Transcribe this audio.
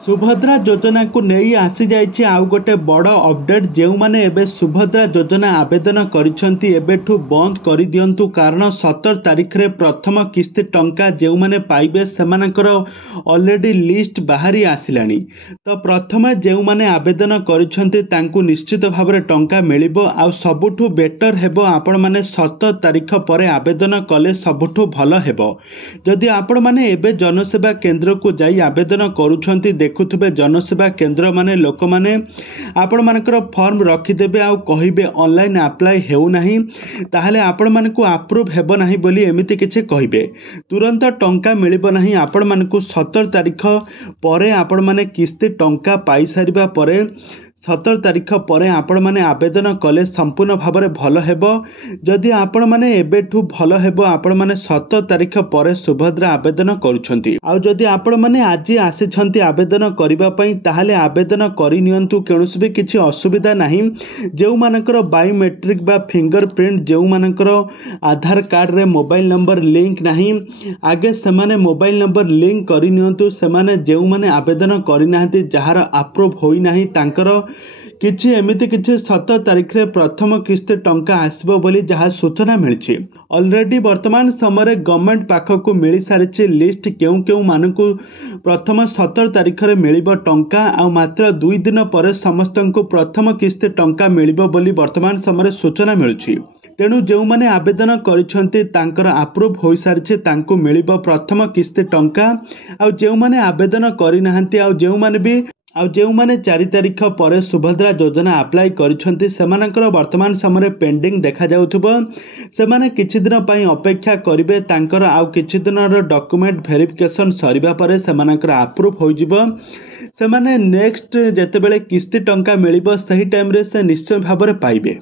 सुभद्रा योजना को नहीं आसी जाइए आउ गोटे बड़ अपडेट जो मैंने एबे सुभद्रा योजना आवेदन करिसेंती एबेठू बंद कर दियंतु कारण 17 तारीख रे प्रथम किस्ती टंका जो मैंने पाइबे सेमानकर ऑलरेडी लिस्ट बाहरी आसिलानी। तो प्रथम जो मैंने आवेदन करिसेंती तांकु निश्चित भाव में टंका मिलिबो आउ सबुठू बेटर हेबो आपण माने 17 तारीख पर आवेदन कले सबुठू भल हेबो। जदि आपण माने एबे जनसेवा केंद्र को जाई आवेदन करूछंती देखुथिबे जनसेवा केंद्र माने लोक माने आपण मानकर फॉर्म रखिदेबे आउ कहिबे ऑनलाइन अप्लाई हेउ नाही ताहले आपण मानकु अप्रूव हेबो नाही बोली एमिति किछि कहिबे तुरंत टंका मिलिबो नाही। आपण मानकु 17 तारीख परे आपण माने किस्ती टंका पाई सारिबा परे 17 तारीख पर आपण माने आवेदन कले संपूर्ण भाव में भल हेबो। जदि आपण माने एबेठू भल हेबो आपण माने 17 तारीख पर सुभद्रा आवेदन करूछंती आउ जदि आपण माने आज आसीछंती आवेदन करिबा पई ताहाले आवेदन करि नियंतु केनुस भी किछि असुविधा नाही। जेउ मानकर बायोमेट्रिक बा फिंगरप्रिंट जेउ मानकर आधार कार्ड रे मोबाइल नंबर लिंक नाही आगे से माने मोबाइल नंबर लिंक करि नियंतु सेमाने जेउ माने आवेदन करि नाहंती जहार अप्रूव होई नाही तांकर किछि एमिति किछि 17 तारीख रे प्रथम किस्ती टंका आसबो बोली जहाँ सूचना मिली। ऑलरेडी वर्तमान समय गवर्नमेंट पाखक मिल सारी लिस्ट केउ केउ मानकु प्रथम 17 तारीख रे मिलिबो टंका आ मात्र 2 दिन पर समस्त को प्रथम किस्ती टंका मिलिबो बोली वर्तमान समय सूचना मिलुछि। तेणु जो मैंने आवेदन करिसेंती तांकर अप्रूव हो सारी तांकु मिलिबो प्रथम किस्ती टंका आ जो मैंने आवेदन करि नाहंती आ जो मैंने भी जो मैंने 4 तारीख पर सुभद्रा योजना अप्लाई करिसेंती सेमानकर वर्तमान समय पेंडिंग देखा जाउथबो सेमाने किछि दिन पई अपेक्षा करिवे तांकर आउ किछि दिनर डॉक्यूमेंट वेरिफिकेशन सरिबा परे सेमानकर अप्रूव हो जिवो सेमाने नेक्स्ट जेतेबेले किस्ती टंका मिलिबो सही टाइम रे से निश्चय भाव में पाइबे।